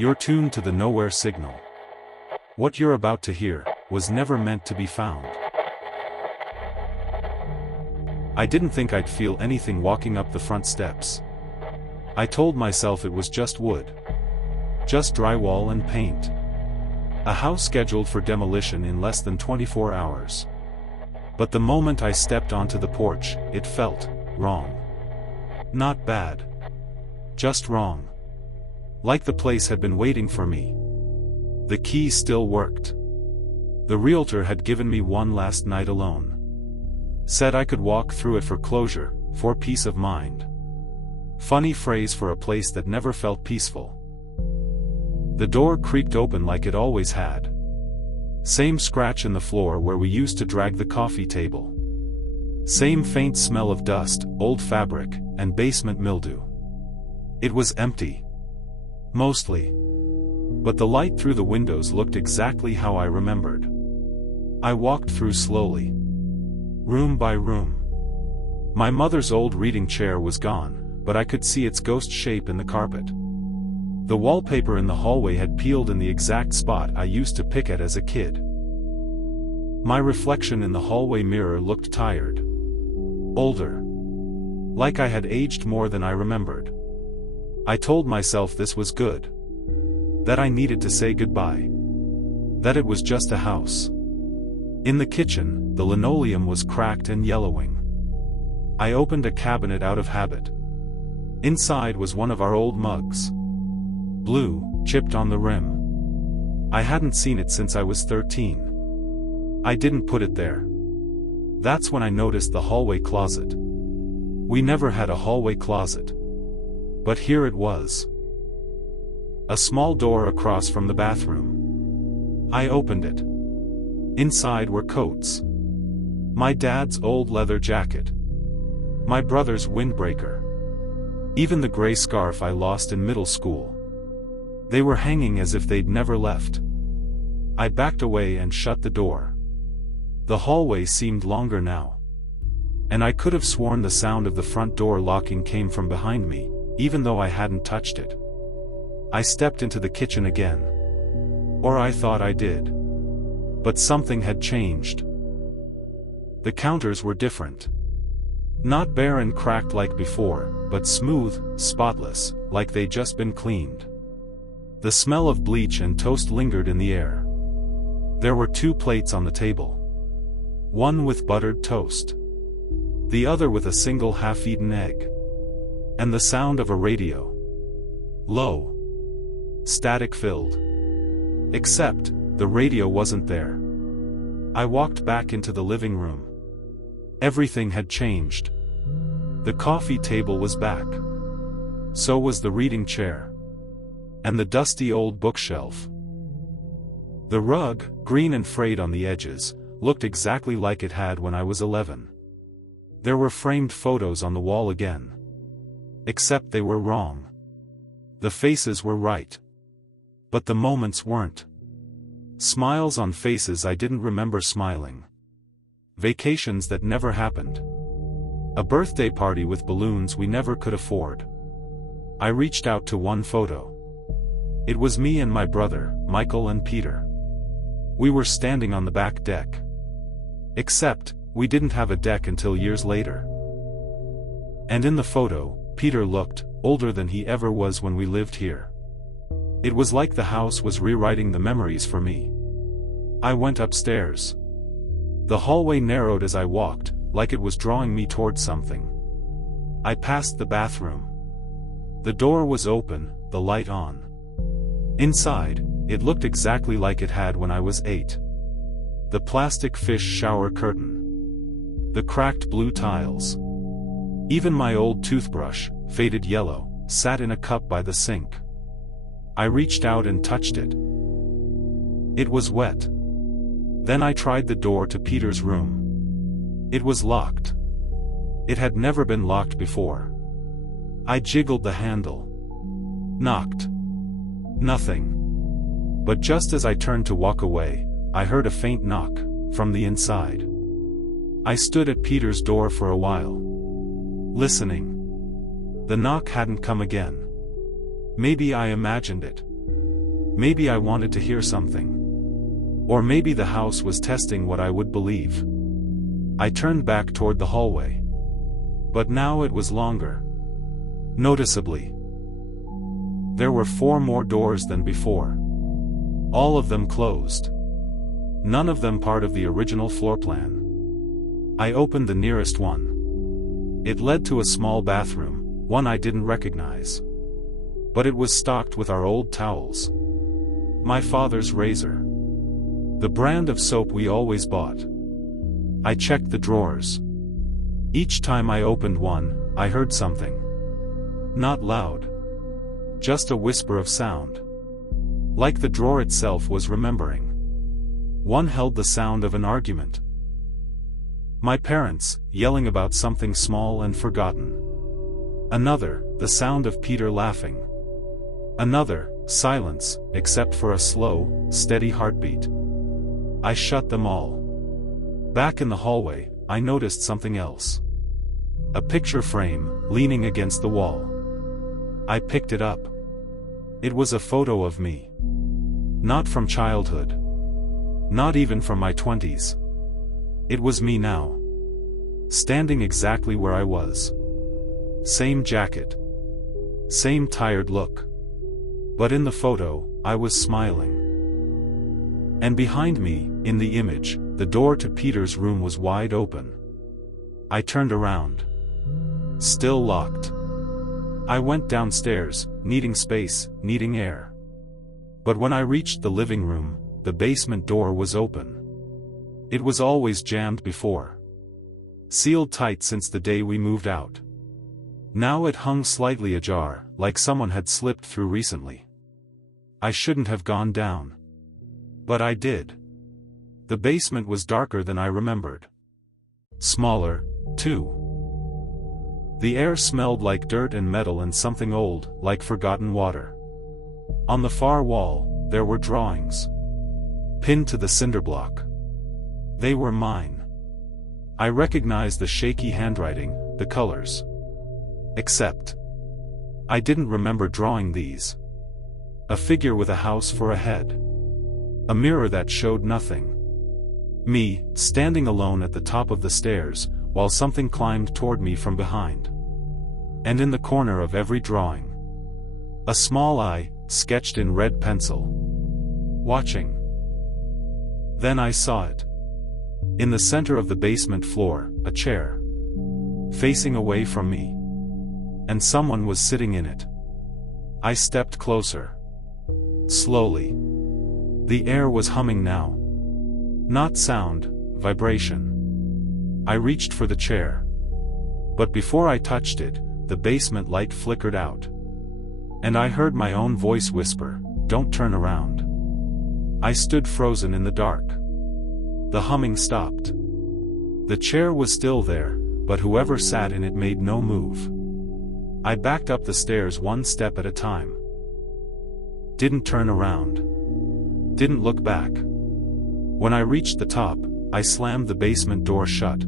You're tuned to the nowhere signal. What you're about to hear was never meant to be found. I didn't think I'd feel anything walking up the front steps. I told myself it was just wood. Just drywall and paint. A house scheduled for demolition in less than 24 hours. But the moment I stepped onto the porch, it felt wrong. Not bad. Just wrong. Like the place had been waiting for me. The key still worked. The realtor had given me one last night alone. Said I could walk through it for closure, for peace of mind. Funny phrase for a place that never felt peaceful. The door creaked open like it always had. Same scratch in the floor where we used to drag the coffee table. Same faint smell of dust, old fabric, and basement mildew. It was empty. Mostly. But the light through the windows looked exactly how I remembered. I walked through slowly. Room by room. My mother's old reading chair was gone, but I could see its ghost shape in the carpet. The wallpaper in the hallway had peeled in the exact spot I used to pick at as a kid. My reflection in the hallway mirror looked tired. Older. Like I had aged more than I remembered. I told myself this was good. That I needed to say goodbye. That it was just a house. In the kitchen, the linoleum was cracked and yellowing. I opened a cabinet out of habit. Inside was one of our old mugs. Blue, chipped on the rim. I hadn't seen it since I was 13. I didn't put it there. That's when I noticed the hallway closet. We never had a hallway closet. But here it was. A small door across from the bathroom. I opened it. Inside were coats. My dad's old leather jacket. My brother's windbreaker. Even the gray scarf I lost in middle school. They were hanging as if they'd never left. I backed away and shut the door. The hallway seemed longer now. And I could have sworn the sound of the front door locking came from behind me, even though I hadn't touched it. I stepped into the kitchen again. Or I thought I did. But something had changed. The counters were different. Not bare and cracked like before, but smooth, spotless, like they'd just been cleaned. The smell of bleach and toast lingered in the air. There were 2 plates on the table. One with buttered toast. The other with a single half-eaten egg. And the sound of a radio. Low. Static-filled. Except, the radio wasn't there. I walked back into the living room. Everything had changed. The coffee table was back. So was the reading chair. And the dusty old bookshelf. The rug, green and frayed on the edges, looked exactly like it had when I was 11. There were framed photos on the wall again. Except they were wrong. The faces were right. But the moments weren't. Smiles on faces I didn't remember smiling. Vacations that never happened. A birthday party with balloons we never could afford. I reached out to one photo. It was me and my brother, Michael and Peter. We were standing on the back deck. Except, we didn't have a deck until years later. And in the photo, Peter looked older than he ever was when we lived here. It was like the house was rewriting the memories for me. I went upstairs. The hallway narrowed as I walked, like it was drawing me towards something. I passed the bathroom. The door was open, the light on. Inside, it looked exactly like it had when I was 8. The plastic fish shower curtain. The cracked blue tiles. Even my old toothbrush, faded yellow, sat in a cup by the sink. I reached out and touched it. It was wet. Then I tried the door to Peter's room. It was locked. It had never been locked before. I jiggled the handle. Knocked. Nothing. But just as I turned to walk away, I heard a faint knock, from the inside. I stood at Peter's door for a while. Listening. The knock hadn't come again. Maybe I imagined it. Maybe I wanted to hear something. Or maybe the house was testing what I would believe. I turned back toward the hallway. But now it was longer. Noticeably. There were 4 more doors than before. All of them closed. None of them part of the original floor plan. I opened the nearest one. It led to a small bathroom, one I didn't recognize. But it was stocked with our old towels. My father's razor. The brand of soap we always bought. I checked the drawers. Each time I opened one, I heard something. Not loud. Just a whisper of sound. Like the drawer itself was remembering. One held the sound of an argument. My parents, yelling about something small and forgotten. Another, the sound of Peter laughing. Another, silence, except for a slow, steady heartbeat. I shut them all. Back in the hallway, I noticed something else. A picture frame, leaning against the wall. I picked it up. It was a photo of me. Not from childhood. Not even from my 20s. It was me now. Standing exactly where I was. Same jacket. Same tired look. But in the photo, I was smiling. And behind me, in the image, the door to Peter's room was wide open. I turned around. Still locked. I went downstairs, needing space, needing air. But when I reached the living room, the basement door was open. It was always jammed before. Sealed tight since the day we moved out. Now it hung slightly ajar, like someone had slipped through recently. I shouldn't have gone down. But I did. The basement was darker than I remembered. Smaller, too. The air smelled like dirt and metal and something old, like forgotten water. On the far wall, there were drawings. Pinned to the cinder block. They were mine. I recognized the shaky handwriting, the colors. Except, I didn't remember drawing these. A figure with a house for a head. A mirror that showed nothing. Me, standing alone at the top of the stairs, while something climbed toward me from behind. And in the corner of every drawing, a small eye, sketched in red pencil. Watching. Then I saw it. In the center of the basement floor, a chair. Facing away from me. And someone was sitting in it. I stepped closer. Slowly. The air was humming now. Not sound, vibration. I reached for the chair. But before I touched it, the basement light flickered out. And I heard my own voice whisper, "Don't turn around." I stood frozen in the dark. The humming stopped. The chair was still there, but whoever sat in it made no move. I backed up the stairs one step at a time. Didn't turn around. Didn't look back. When I reached the top, I slammed the basement door shut.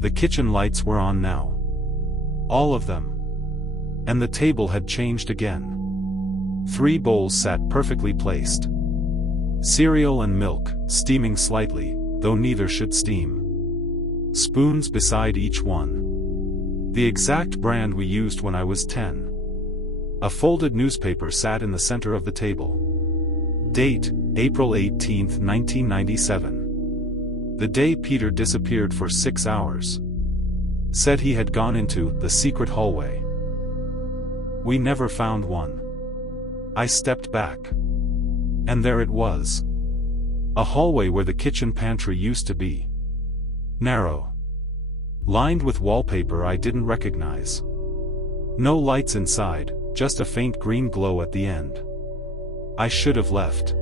The kitchen lights were on now. All of them. And the table had changed again. 3 bowls sat perfectly placed. Cereal and milk, steaming slightly, though neither should steam. Spoons beside each one. The exact brand we used when I was 10. A folded newspaper sat in the center of the table. Date, April 18, 1997. The day Peter disappeared for 6 hours. Said he had gone into the secret hallway. We never found one. I stepped back. And there it was. A hallway where the kitchen pantry used to be. Narrow. Lined with wallpaper I didn't recognize. No lights inside, just a faint green glow at the end. I should have left.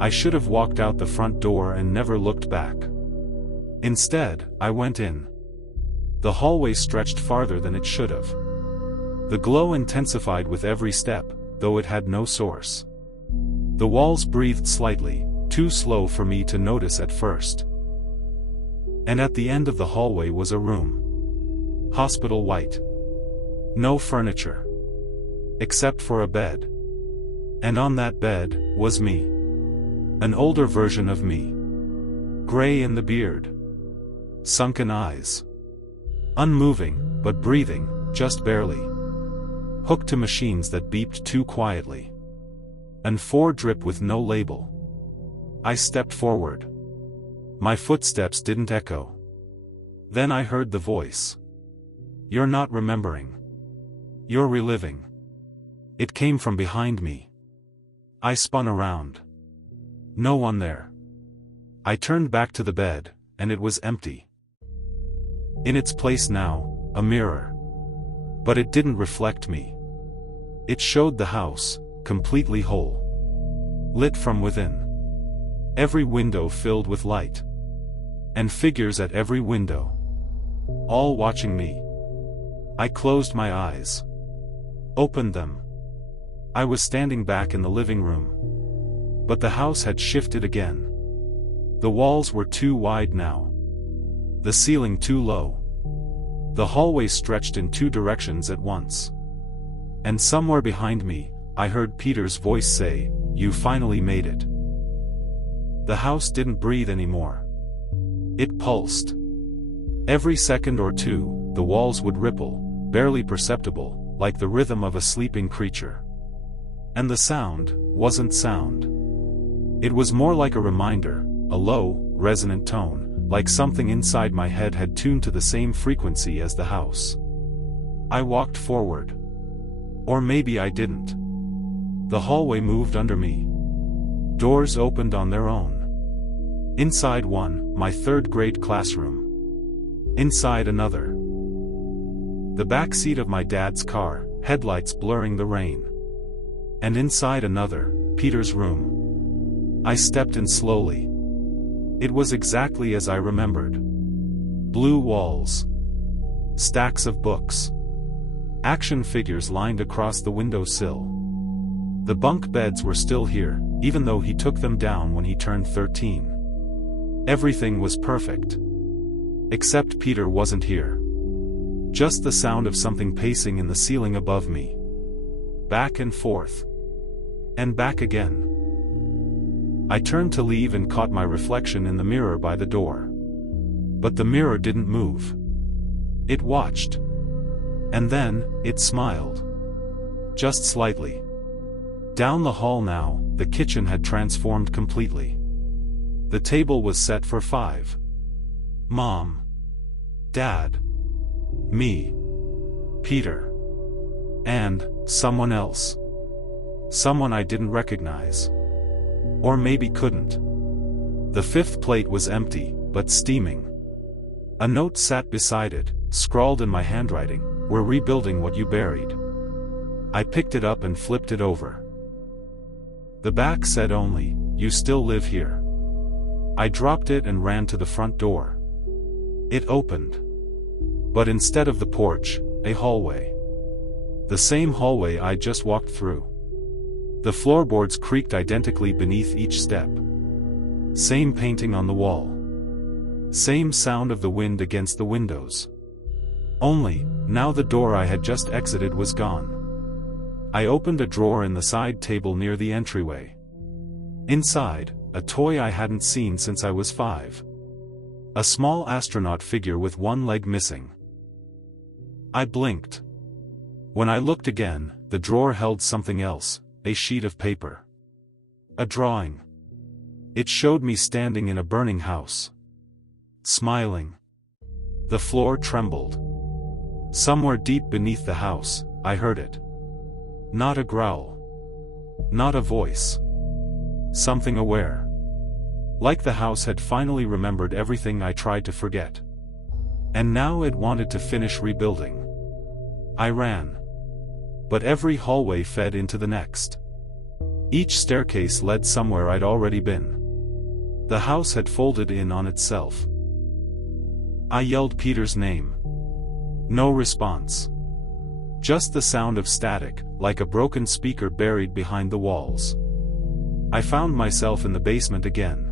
I should have walked out the front door and never looked back. Instead, I went in. The hallway stretched farther than it should have. The glow intensified with every step, though it had no source. The walls breathed slightly, too slow for me to notice at first. And at the end of the hallway was a room. Hospital white. No furniture. Except for a bed. And on that bed was me. An older version of me. Gray in the beard. Sunken eyes. Unmoving, but breathing, just barely. Hooked to machines that beeped too quietly. And 4 drip with no label. I stepped forward. My footsteps didn't echo. Then I heard the voice. You're not remembering. You're reliving. It came from behind me. I spun around. No one there. I turned back to the bed, and it was empty. In its place now, a mirror. But it didn't reflect me. It showed the house, completely whole. Lit from within. Every window filled with light. And figures at every window. All watching me. I closed my eyes. Opened them. I was standing back in the living room. But the house had shifted again. The walls were too wide now. The ceiling too low. The hallway stretched in 2 directions at once. And somewhere behind me, I heard Peter's voice say, "You finally made it." The house didn't breathe anymore. It pulsed. Every second or 2, the walls would ripple, barely perceptible, like the rhythm of a sleeping creature. And the sound wasn't sound. It was more like a reminder, a low, resonant tone, like something inside my head had tuned to the same frequency as the house. I walked forward. Or maybe I didn't. The hallway moved under me. Doors opened on their own. Inside one, my 3rd grade classroom. Inside another. The back seat of my dad's car, headlights blurring the rain. And inside another, Peter's room. I stepped in slowly. It was exactly as I remembered. Blue walls. Stacks of books. Action figures lined across the windowsill. The bunk beds were still here, even though he took them down when he turned 13. Everything was perfect. Except Peter wasn't here. Just the sound of something pacing in the ceiling above me. Back and forth. And back again. I turned to leave and caught my reflection in the mirror by the door. But the mirror didn't move. It watched. And then, it smiled. Just slightly. Down the hall now, the kitchen had transformed completely. The table was set for 5. Mom. Dad. Me. Peter. And someone else. Someone I didn't recognize. Or maybe couldn't. The 5th plate was empty, but steaming. A note sat beside it, scrawled in my handwriting, "We're rebuilding what you buried." I picked it up and flipped it over. The back said only, "You still live here." I dropped it and ran to the front door. It opened. But instead of the porch, a hallway. The same hallway I just walked through. The floorboards creaked identically beneath each step. Same painting on the wall. Same sound of the wind against the windows. Only, now the door I had just exited was gone. I opened a drawer in the side table near the entryway. Inside, a toy I hadn't seen since I was 5. A small astronaut figure with one leg missing. I blinked. When I looked again, the drawer held something else, a sheet of paper. A drawing. It showed me standing in a burning house. Smiling. The floor trembled. Somewhere deep beneath the house, I heard it. Not a growl. Not a voice. Something aware. Like the house had finally remembered everything I tried to forget. And now it wanted to finish rebuilding. I ran. But every hallway fed into the next. Each staircase led somewhere I'd already been. The house had folded in on itself. I yelled Peter's name. No response. Just the sound of static, like a broken speaker buried behind the walls. I found myself in the basement again.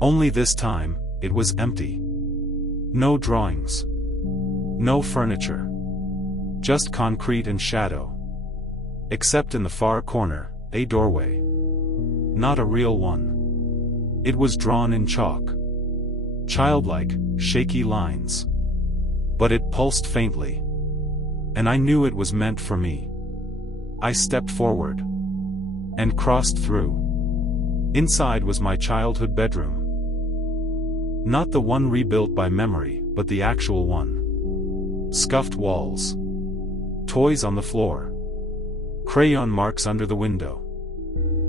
Only this time, it was empty. No drawings. No furniture. Just concrete and shadow. Except in the far corner, a doorway. Not a real one. It was drawn in chalk. Childlike, shaky lines. But it pulsed faintly. And I knew it was meant for me. I stepped forward. And crossed through. Inside was my childhood bedroom. Not the one rebuilt by memory, but the actual one. Scuffed walls. Toys on the floor. Crayon marks under the window.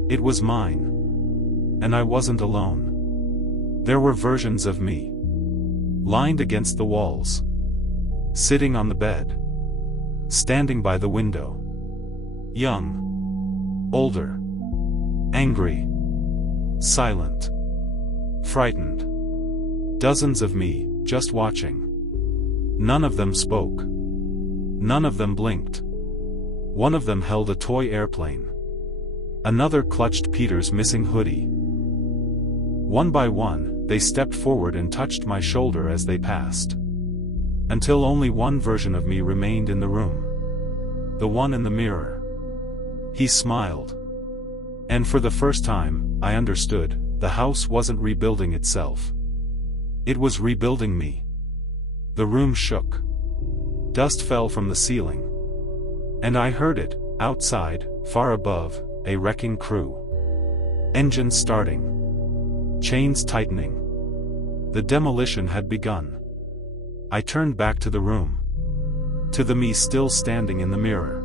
It was mine. And I wasn't alone. There were versions of me. Lined against the walls. Sitting on the bed. Standing by the window. Young. Older. Angry. Silent. Frightened. Dozens of me, just watching. None of them spoke. None of them blinked. One of them held a toy airplane. Another clutched Peter's missing hoodie. One by one, they stepped forward and touched my shoulder as they passed. Until only one version of me remained in the room. The one in the mirror. He smiled. And for the first time, I understood, the house wasn't rebuilding itself. It was rebuilding me. The room shook. Dust fell from the ceiling. And I heard it, outside, far above, a wrecking crew. Engines starting. Chains tightening. The demolition had begun. I turned back to the room. To the me still standing in the mirror.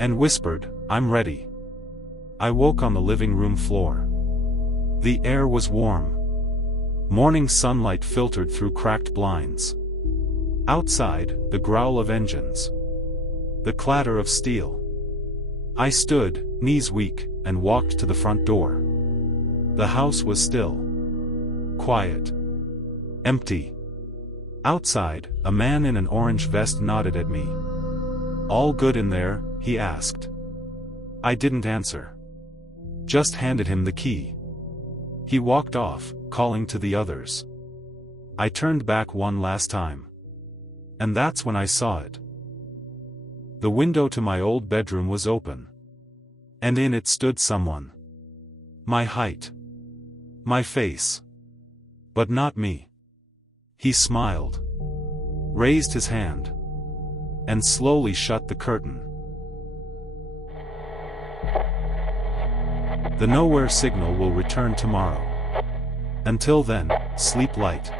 And whispered, "I'm ready." I woke on the living room floor. The air was warm. Morning sunlight filtered through cracked blinds. Outside, the growl of engines. The clatter of steel. I stood, knees weak, and walked to the front door. The house was still. Quiet. Empty. Outside, a man in an orange vest nodded at me. "All good in there?" he asked. I didn't answer. Just handed him the key. He walked off, calling to the others. I turned back one last time. And that's when I saw it. The window to my old bedroom was open. And in it stood someone. My height. My face. But not me. He smiled. Raised his hand. And slowly shut the curtain. The nowhere signal will return tomorrow. Until then, sleep light.